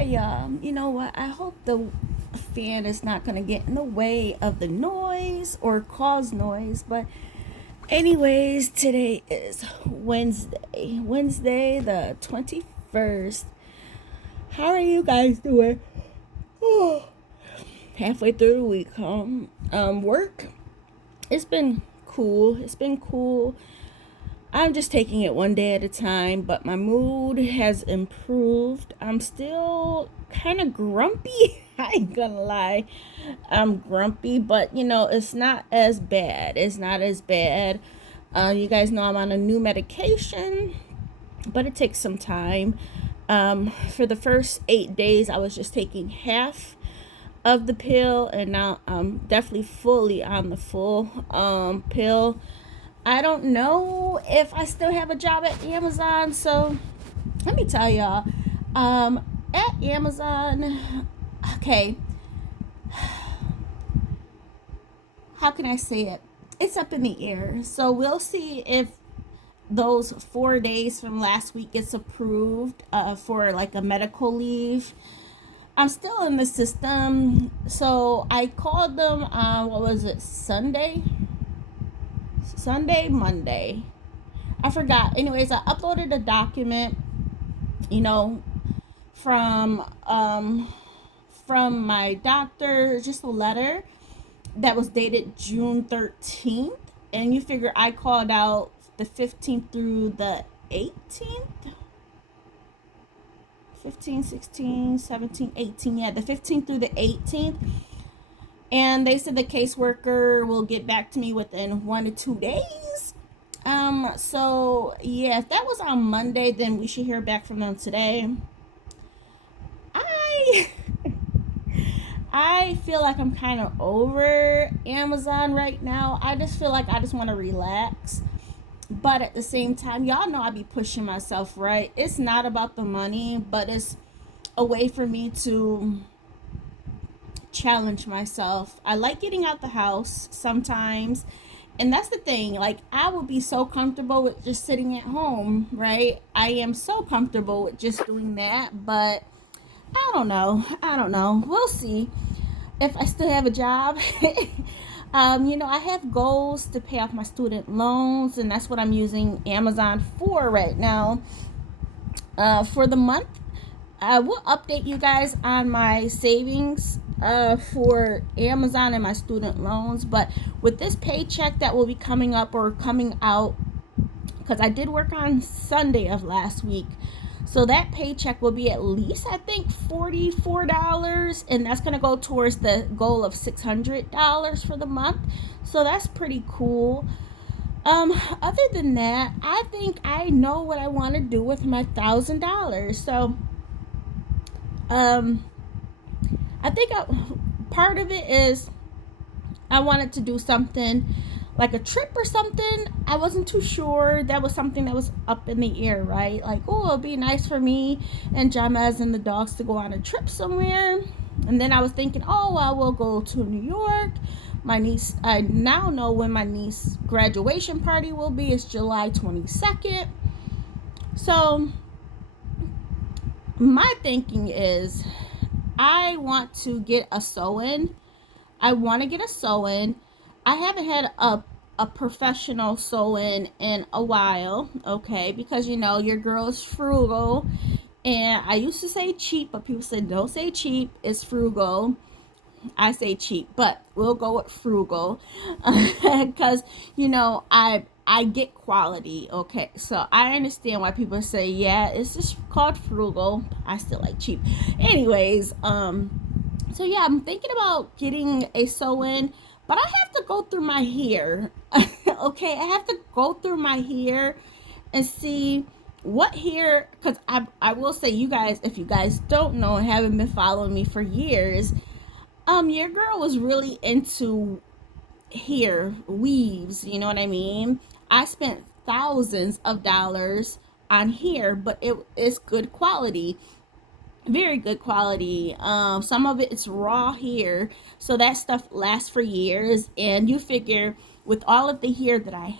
You know what? I hope the fan is not going to get in the way of the noise or cause noise. But, anyways, today is Wednesday the 21st. How are you guys doing? Oh, halfway through the week, work. It's been cool. It's been cool. I'm just taking it one day at a time, but my mood has improved. I'm still kind of grumpy. I ain't gonna lie. I'm grumpy, but it's not as bad. It's not as bad. You guys know I'm on a new medication, but it takes some time. For the first 8 days, I was just taking half of the pill, and now I'm definitely fully on the full pill. I don't know if I still have a job at Amazon, so let me tell y'all. At Amazon, okay, how can I say it? It's up in the air. So we'll see if those 4 days from last week gets approved for like a medical leave. I'm still in the system. So I called them what was it, Monday. I forgot. Anyways, I uploaded a document, you know, from my doctor, just a letter that was dated June 13th. And you figure I called out the 15th through the 18th. 15, 16, 17, 18. Yeah, the 15th through the 18th. And they said the caseworker will get back to me within 1 to 2 days. So yeah, if that was on Monday, then we should hear back from them today. I I feel like I'm kind of over Amazon right now. I just feel like I just want to relax. But at the same time, y'all know I be pushing myself, right? It's not about the money, but it's a way for me to challenge myself. I like getting out the house sometimes. And that's the thing. Like, I would be so comfortable with just sitting at home, right? I am so comfortable with just doing that. But I don't know. We'll see if I still have a job. I have goals to pay off my student loans, and that's what I'm using Amazon for right now. For the month, I will update you guys on my savings for Amazon and my student loans. But with this paycheck that will be coming up or coming out, because I did work on Sunday of last week, so that paycheck will be at least, I think, $44, and that's going to go towards the goal of $600 for the month. So that's pretty cool. Other than that, I think I know what I want to do with my $1,000. So, I think part of it is I wanted to do something like a trip or something. I wasn't too sure. That was something that was up in the air, right? Like, oh, it'd be nice for me and Jamez and the dogs to go on a trip somewhere. And then I was thinking, oh, I will go to New York. My niece, I now know when my niece's graduation party will be. It's July 22nd. So my thinking is I want to get a sew-in. I want to get a sew-in. I haven't had a professional sew-in in a while, okay? Because, your girl is frugal. And I used to say cheap, but people said don't say cheap. It's frugal. I say cheap, but we'll go with frugal. Because, I get quality, okay? So I understand why people say, yeah, it's just called frugal. I still like cheap. Anyways, so yeah, I'm thinking about getting a sew-in. But I have to go through my hair. Okay, I have to go through my hair and see what hair, because I will say, you guys, if you guys don't know and haven't been following me for years, your girl was really into hair weaves, you know what I mean? I spent thousands of dollars on hair, but it's good quality, very good quality. Some of it's raw hair, so that stuff lasts for years. And you figure, with all of the hair that I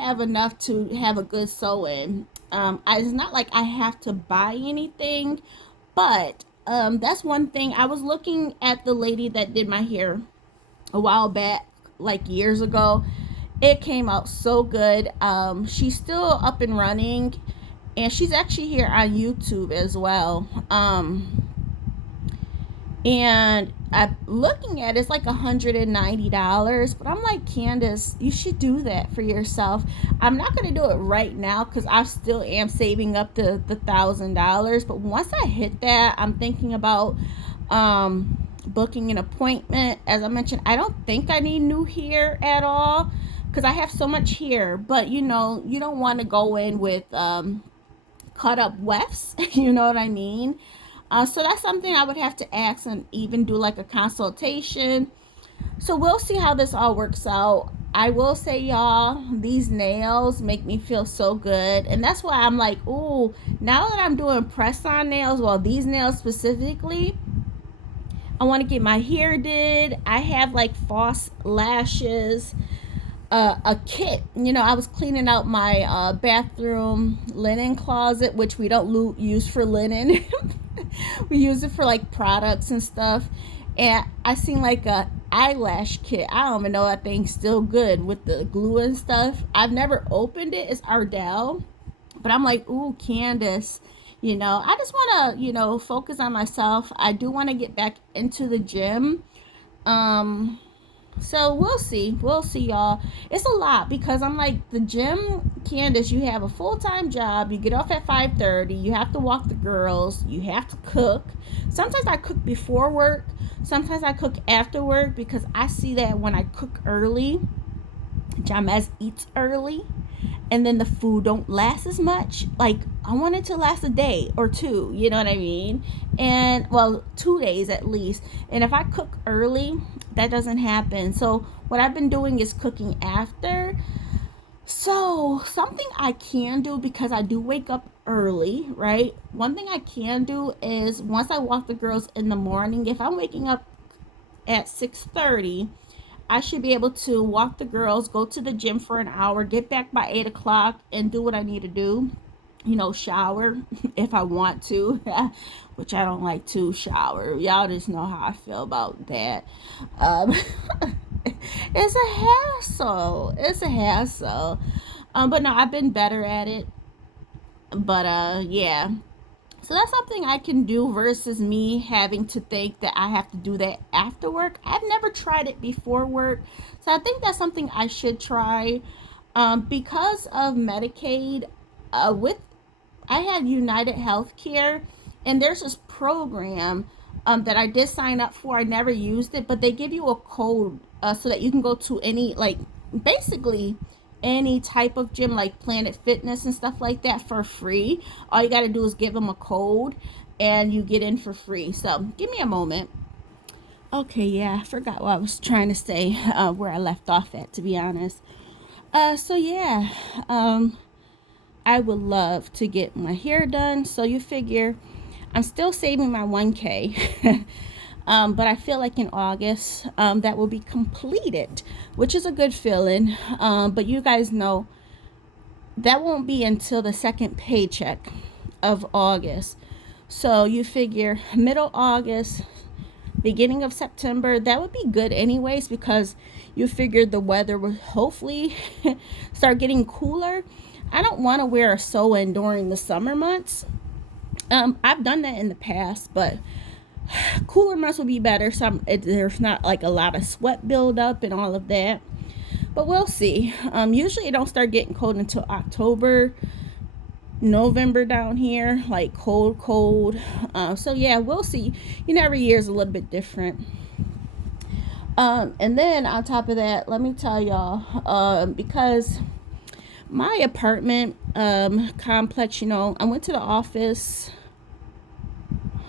have enough to have a good sew-in. It's not like I have to buy anything, but that's one thing. I was looking at the lady that did my hair a while back, like years ago. It came out so good. She's still up and running, and she's actually here on YouTube as well. And I'm looking at it's like $190, but I'm like, Candace, you should do that for yourself. I'm not gonna do it right now because I still am saving up the $1,000. But once I hit that, I'm thinking about booking an appointment. As I mentioned, I don't think I need new hair at all because I have so much hair. But you know, you don't want to go in with cut up wefts. You know what I mean? So that's something I would have to ask and even do like a consultation. So we'll see how this all works out. I will say, y'all, these nails make me feel so good. And that's why I'm like, ooh, now that I'm doing press on nails, well, these nails specifically, I want to get my hair did. I have like false lashes, a kit. You know, I was cleaning out my bathroom linen closet, which we don't use for linen. We use it for like products and stuff. And I seen like a eyelash kit. I don't even know that thing's still good with the glue and stuff. I've never opened it. It's Ardell. But I'm like, ooh, Candace, you know, I just want to, you know, focus on myself. I do want to get back into the gym. Um, so we'll see. We'll see, y'all. It's a lot because I'm like, the gym, Candace, you have a full-time job. You get off at 5:30. You have to walk the girls. You have to cook. Sometimes I cook before work. Sometimes I cook after work because I see that when I cook early, Jamez eats early, and then the food don't last as much. Like, I want it to last a day or two, you know what I mean? And well, 2 days at least. And if I cook early, that doesn't happen. So what I've been doing is cooking after. So something I can do, because I do wake up early, right? One thing I can do is once I walk the girls in the morning, if I'm waking up at 6:30, I should be able to walk the girls, go to the gym for an hour, get back by 8 o'clock, and do what I need to do. You know, shower if I want to, which I don't like to shower. Y'all just know how I feel about that. Um, it's a hassle. It's a hassle. But no, I've been better at it. But yeah. So that's something I can do versus me having to think that I have to do that after work. I've never tried it before work. So I think that's something I should try. Because of Medicaid, with I had United Healthcare, and there's this program that I did sign up for. I never used it, but they give you a code so that you can go to any, like, basically any type of gym like Planet Fitness and stuff like that for free. All you got to do is give them a code and you get in for free. So give me a moment. Okay, yeah, I forgot what I was trying to say, where I left off at, to be honest. So yeah, I would love to get my hair done. So you figure I'm still saving my 1K. But I feel like in August, that will be completed, which is a good feeling. But you guys know that won't be until the second paycheck of August. So you figure middle August, beginning of September, that would be good anyways, because you figure the weather will hopefully start getting cooler. I don't want to wear a sew-in during the summer months. I've done that in the past, but cooler months will be better. There's not like a lot of sweat buildup and all of that. But we'll see. Usually it don't start getting cold until October, November down here, like cold. So yeah, we'll see. You know, every year is a little bit different. And then on top of that, let me tell y'all, because my apartment complex, you know, I went to the office.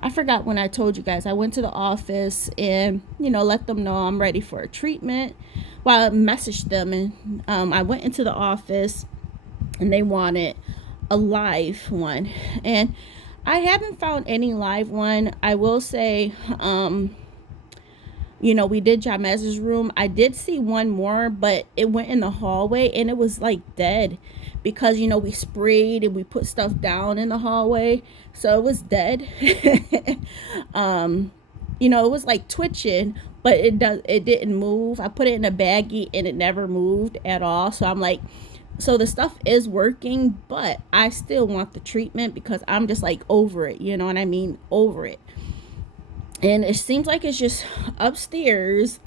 I forgot when I told you guys. I went to the office and, you know, let them know I'm ready for a treatment. Well, I messaged them, and I went into the office and they wanted a live one. And I haven't found any live one. I will say, We did Jamez's room. I did see one more, but it went in the hallway and it was like dead because, we sprayed and we put stuff down in the hallway. So it was dead. It was like twitching, but it didn't move. I put it in a baggie and it never moved at all. So I'm like, so the stuff is working, but I still want the treatment because I'm just like over it. You know what I mean? Over it. And it seems like it's just upstairs.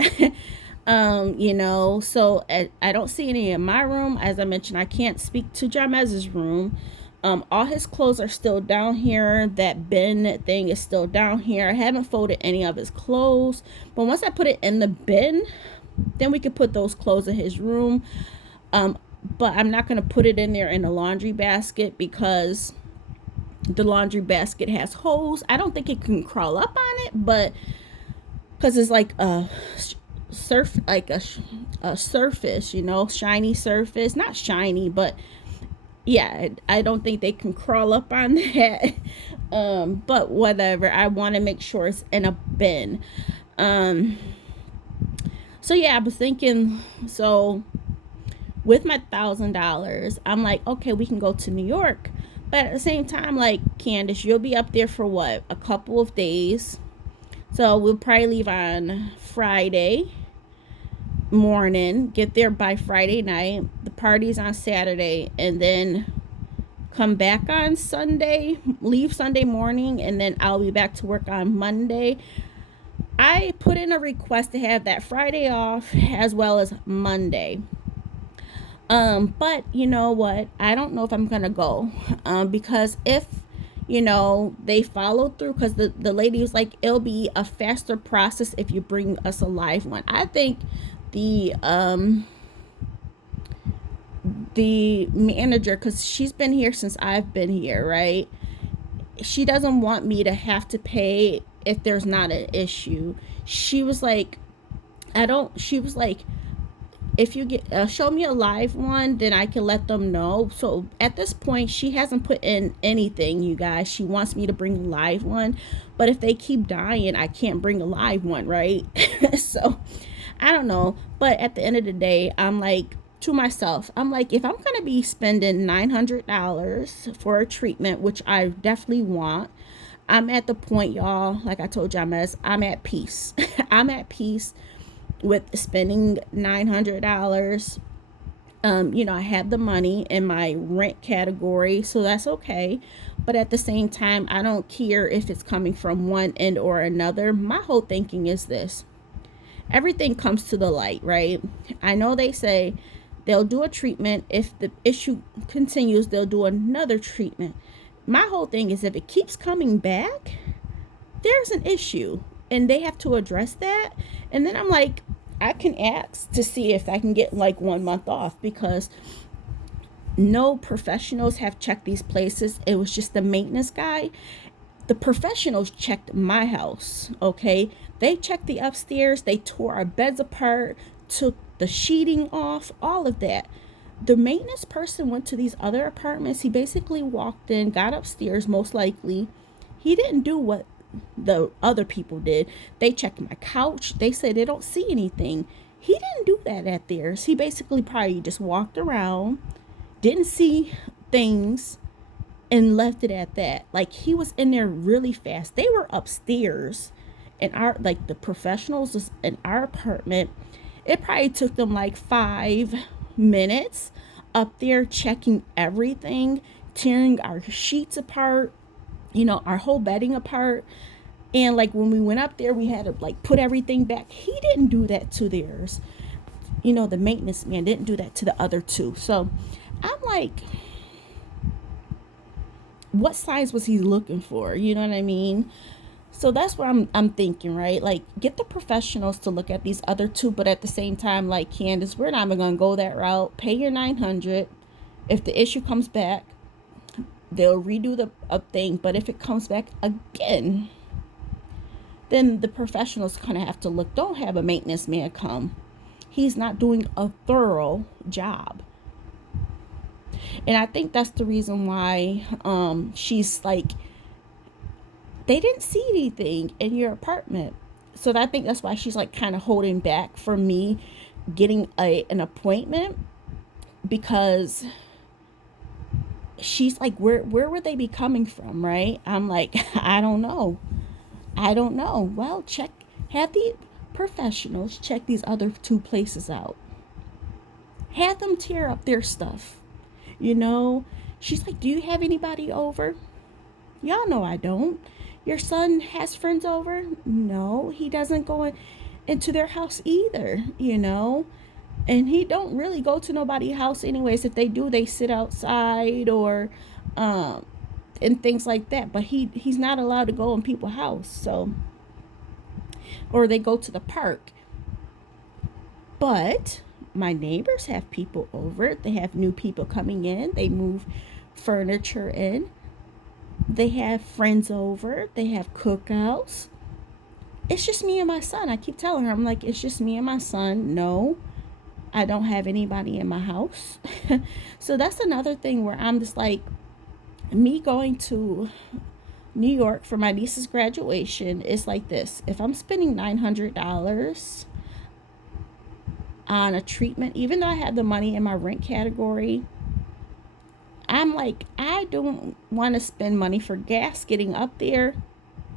So I don't see any in my room. As I mentioned, I can't speak to Jamez's room. All his clothes are still down here. That bin thing is still down here. I haven't folded any of his clothes, but once I put it in the bin, then we could put those clothes in his room. But I'm not going to put it in there in the laundry basket because the laundry basket has holes. I don't think it can crawl up on it, but because it's like a surface, shiny surface, not shiny, but yeah, I don't think they can crawl up on that. But whatever, I want to make sure it's in a bin. So yeah, I was thinking, so with my $1,000, I'm like, okay, we can go to New York. But at the same time, like, Candace, you'll be up there for what? A couple of days. So we'll probably leave on Friday morning, get there by Friday night. The party's on Saturday, and then come back on Sunday, leave Sunday morning, and then I'll be back to work on Monday. I put in a request to have that Friday off as well as Monday. But you know what? I don't know if I'm gonna go. Because if they follow through, because the lady was like, it'll be a faster process if you bring us a live one. I think the manager, because she's been here since I've been here, right? She doesn't want me to have to pay if there's not an issue. She was like, if you get show me a live one, then I can let them know. So at this point, she hasn't put in anything, you guys. She wants me to bring a live one, but if they keep dying, I can't bring a live one, right? So I don't know, but at the end of the day, I'm like, to myself, I'm like, if I'm gonna be spending $900 for a treatment, which I definitely want, I'm at the point, y'all, like I told Jamez, I'm at peace. I'm at peace with spending $900. I have the money in my rent category, so that's okay. But at the same time, I don't care if it's coming from one end or another. My whole thinking is this: everything comes to the light, right? I know they say they'll do a treatment. If the issue continues, they'll do another treatment. My whole thing is, if it keeps coming back, there's an issue and they have to address that. And then I'm like, I can ask to see if I can get like 1 month off, because no professionals have checked these places. It was just the maintenance guy. The professionals checked my house, okay? They checked the upstairs. They tore our beds apart, took the sheeting off, all of that. The maintenance person went to these other apartments. He basically walked in, got upstairs, most likely. He didn't do what the other people did. They checked my couch. They said they don't see anything. He didn't do that at theirs. He basically probably just walked around, didn't see things, and left it at that. Like, he was in there really fast. They were upstairs, and the professionals in our apartment, it probably took them like 5 minutes up there checking everything, tearing our sheets apart, our whole bedding apart. And like, when we went up there, we had to like put everything back. He didn't do that to theirs. The maintenance man didn't do that to the other two. So I'm like, what size was he looking for? You know what I mean? So that's what I'm thinking, right? Like, get the professionals to look at these other two, but at the same time, like, Candace, we're not even gonna go that route. Pay your $900. If the issue comes back, they'll redo the thing. But if it comes back again, then the professionals kind of have to look. Don't have a maintenance man come. He's not doing a thorough job. And I think that's the reason why she's like, they didn't see anything in your apartment. So I think that's why she's like kind of holding back for me getting an appointment, because she's like, where would they be coming from, right? I'm like, I don't know. Well, have the professionals check these other two places out. Have them tear up their stuff. You know, she's like, do you have anybody over? Y'all know I don't. Your son has friends over? No, he doesn't go into their house either, you know. And he don't really go to nobody's house anyways. If they do, they sit outside or um and things like that. But he's not allowed to go in people's house. So, or they go to the park. But my neighbors have people over. They have new people coming in. They move furniture in. They have friends over. They have cookouts. It's just me and my son. I keep telling her, I'm like, it's just me and my son. No, I don't have anybody in my house. So that's another thing where I'm just like, me going to New York for my niece's graduation is like this. If I'm spending $900 on a treatment, even though I have the money in my rent category, I'm like, I don't want to spend money for gas getting up there,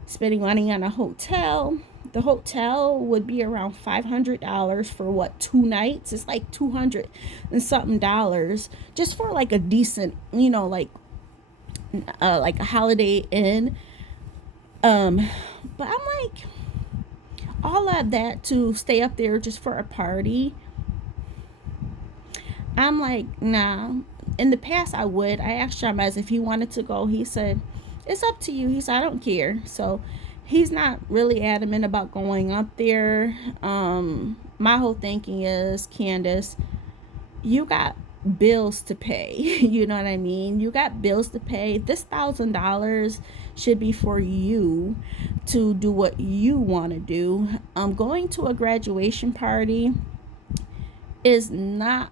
spending money on a hotel. The hotel would be around $500 for what, 2 nights? It's like 200 and something dollars just for like a decent, like a Holiday Inn. But I'm like, all of that to stay up there just for a party. I'm like, nah. In the past, I would. I asked Jamez if he wanted to go. He said, it's up to you. He said, I don't care. So he's not really adamant about going up there. My whole thinking is, Candace, you got bills to pay. You know what I mean? You got bills to pay. This $1,000 should be for you to do what you want to do. Going to a graduation party is not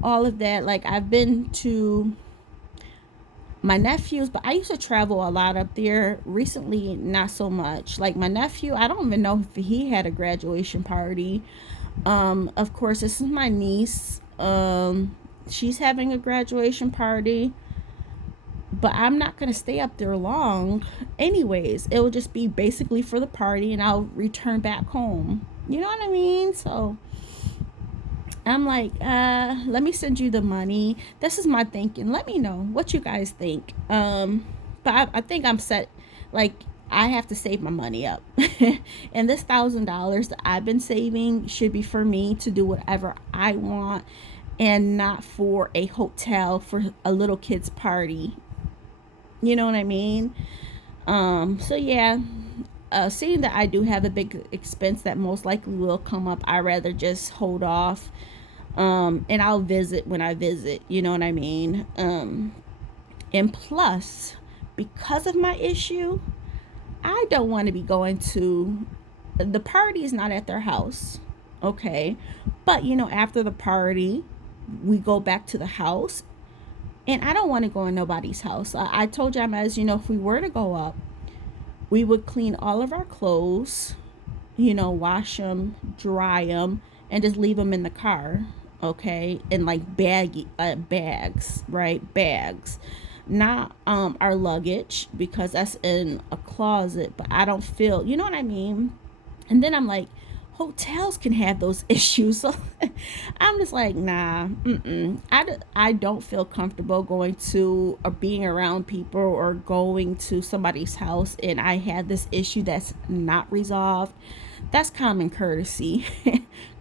all of that. Like, I've been to my nephews, but I used to travel a lot up there. Recently, not so much. Like my nephew, I don't even know if he had a graduation party. Of course, this is my niece. She's having a graduation party, but I'm not gonna stay up there long. Anyways, it will just be basically for the party, and I'll return back home. You know what I mean? So I'm like, let me send you the money. This is my thinking. Let me know what you guys think. But I think I'm set. Like, I have to save my money up. And this $1,000 that I've been saving should be for me to do whatever I want, and not for a hotel for a little kid's party. You know what I mean? So yeah. Seeing that I do have a big expense that most likely will come up, I rather just hold off. And I'll visit when I visit, you know what I mean? And plus, because of my issue, I don't want to be going to the party. Is not at their house, okay? But after the party, we go back to the house, and I don't want to go in nobody's house. I told you, if we were to go up, we would clean all of our clothes, wash them, dry them, and just leave them in the car, okay? In like bags, right? Bags. Not our luggage, because that's in a closet, but I don't feel, you know what I mean? And then I'm like, hotels can have those issues. So I'm just like, nah, I don't feel comfortable going to or being around people or going to somebody's house and I have this issue that's not resolved. That's common courtesy.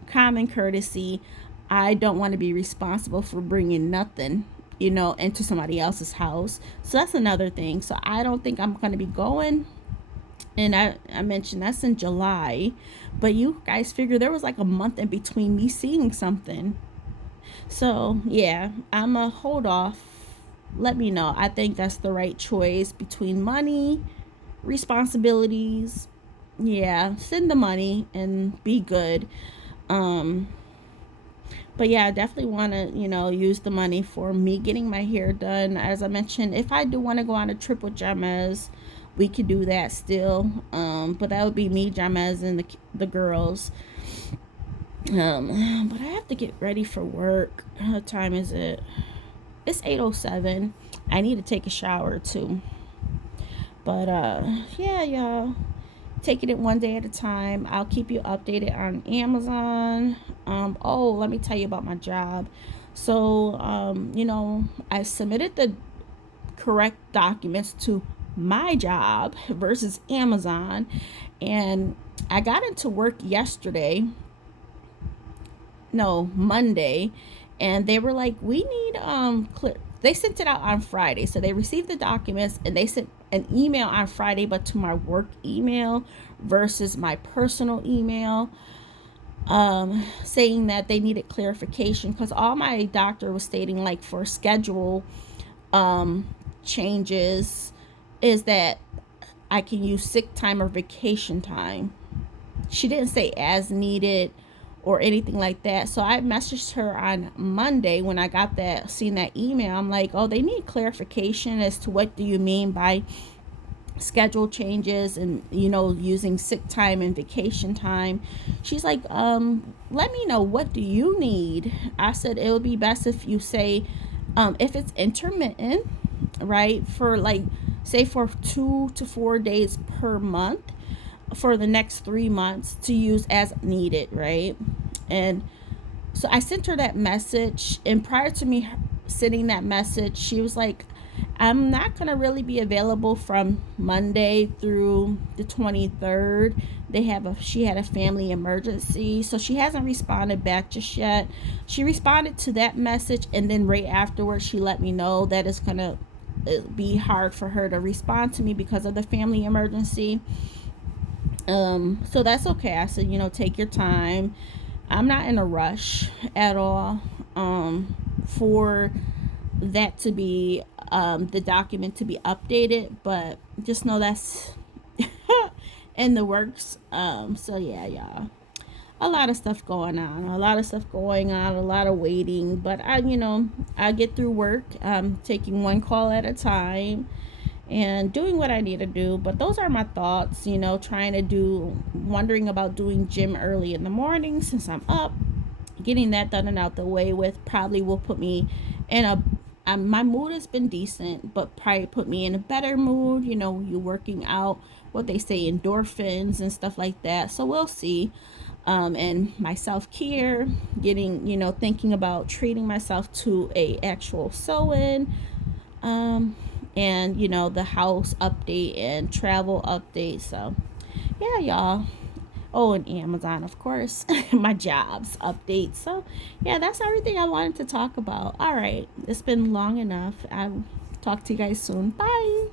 Common courtesy. I don't want to be responsible for bringing nothing, into somebody else's house. So that's another thing. So I don't think I'm going to be going. And I mentioned that's in July, but you guys figure there was like a month in between me seeing something. So yeah, I'm a hold off. Let me know. I think that's the right choice between money, responsibilities. Yeah, send the money and be good. Um, but yeah, I definitely want to, use the money for me getting my hair done. As I mentioned, if I do want to go on a trip with Jamez, we could do that still. But that would be me, Jamez, and the girls. But I have to get ready for work. What time is it? It's 8:07. I need to take a shower too. But yeah, y'all. Taking it one day at a time. I'll keep you updated on Amazon. Oh, let me tell you about my job. So, I submitted the correct documents to my job versus Amazon, and I got into work yesterday, no, Monday, and they were like, we need clear. They sent it out on Friday, so they received the documents and they sent an email on Friday, but to my work email versus my personal email, saying that they needed clarification because all my doctor was stating, like, for schedule changes, is that I can use sick time or vacation time. She didn't say as needed or anything like that. So I messaged her on Monday when I got that, seen that email. I'm like, oh, they need clarification as to what do you mean by schedule changes and, using sick time and vacation time. She's like, let me know, what do you need? I said it would be best if you say, if it's intermittent, right, for, like, say for 2 to 4 days per month for the next 3 months, to use as needed, right? And so I sent her that message, and prior to me sending that message, she was like, I'm not going to really be available from Monday through the 23rd. She had a family emergency, so she hasn't responded back just yet. She responded to that message, and then right afterwards she let me know that it's going to be hard for her to respond to me because of the family emergency. So that's okay. I said, take your time. I'm not in a rush at all for that to be the document to be updated, but just know that's in the works. So yeah, y'all, a lot of stuff going on, a lot of waiting, but I get through work, taking one call at a time and doing what I need to do. But those are my thoughts, wondering about doing gym early in the morning since I'm up. Getting that done and out the way with probably will put me in my mood has been decent, but probably put me in a better mood. You working out, what they say, endorphins and stuff like that. So we'll see. And my self-care, thinking about treating myself to a actual sew-in, and the house update and travel update. So yeah, y'all. Oh, and Amazon, of course. My jobs update. So yeah, that's everything I wanted to talk about. All right, it's been long enough. I'll talk to you guys soon. Bye.